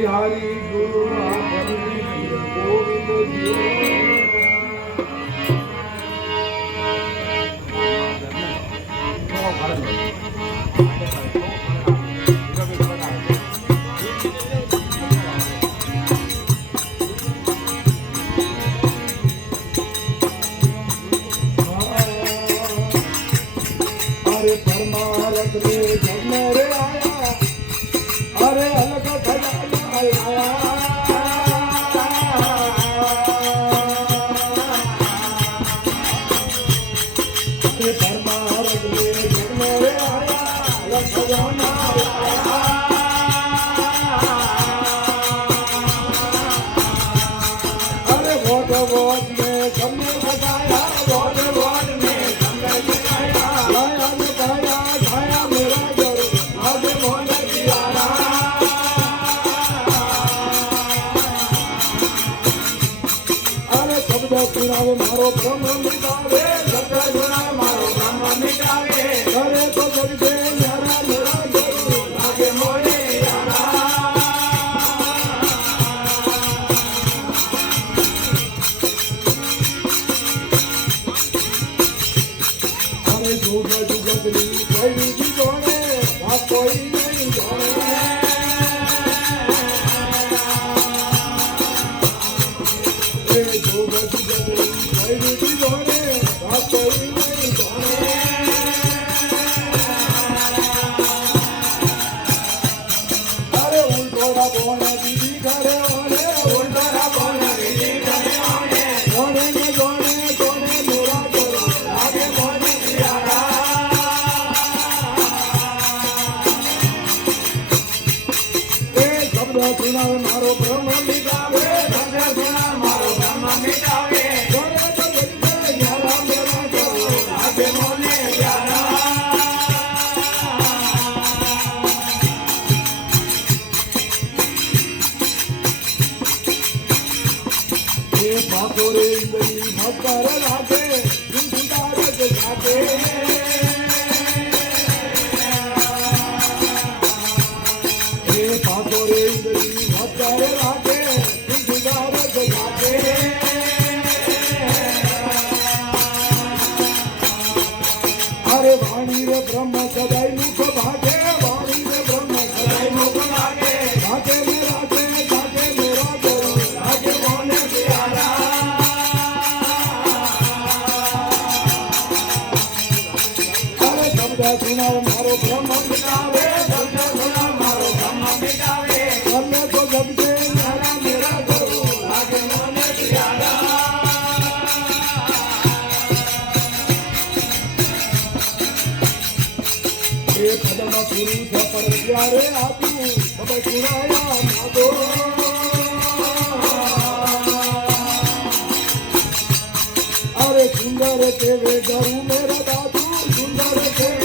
બલિહારી ગુરુ ગોવિંદ अरे परमारथ रे जन्म रे आया अरे अलग खजाना आया अरे परमारथ रे जन्म रे आया अलग खजाना आया अरे वोट में सबने बताया वोट में सबने बताया सुनावे मारो ब्रह्म मिटावे शब्द सुनावे मारो ब्रह्म मिटावे करे तो जगते न्यारा मेरा गुरु लागे मोरे यारा अरे जुग जुगतली कोई भी जोड़े बात कोई नहीं जोड़े जुग जुगतली अरे उल्टोरा बोने दीदी करे ओने उल्टोरा बोने दीदी करे ओने जोने में जोने जोने मेरा जोने आगे बोने यारा ए शब्द सुनावे मारो ब्रह्म मिटावे शब्द सुनावे मारो ब्रह्म मिटावे पाथोरे इंद्री भक्कर लागे सुधारत जागे हे पाथोरे इंद्री भक्कर लागे सुधारत जागे अरे वाणी रे ब्रह्म सदाई मुख भागे वाणी रे ब्रह्म सदाई मुख भागे भागे मेरा जागे मेरा गुरु लागे मोने प्यारा सुनाओ मारो ब्रह्म मिटावे शब्द सुनाओ मारो ब्रह्म मिटावे करने को जब से न्यारा मेरा गुरु लागे मोने प्यारा ये कदम पुरुष पर प्यारे आपू सब सुनाया माधो अरे सुंदर तेरे गुरु मेरा दादू सुंदर तेरे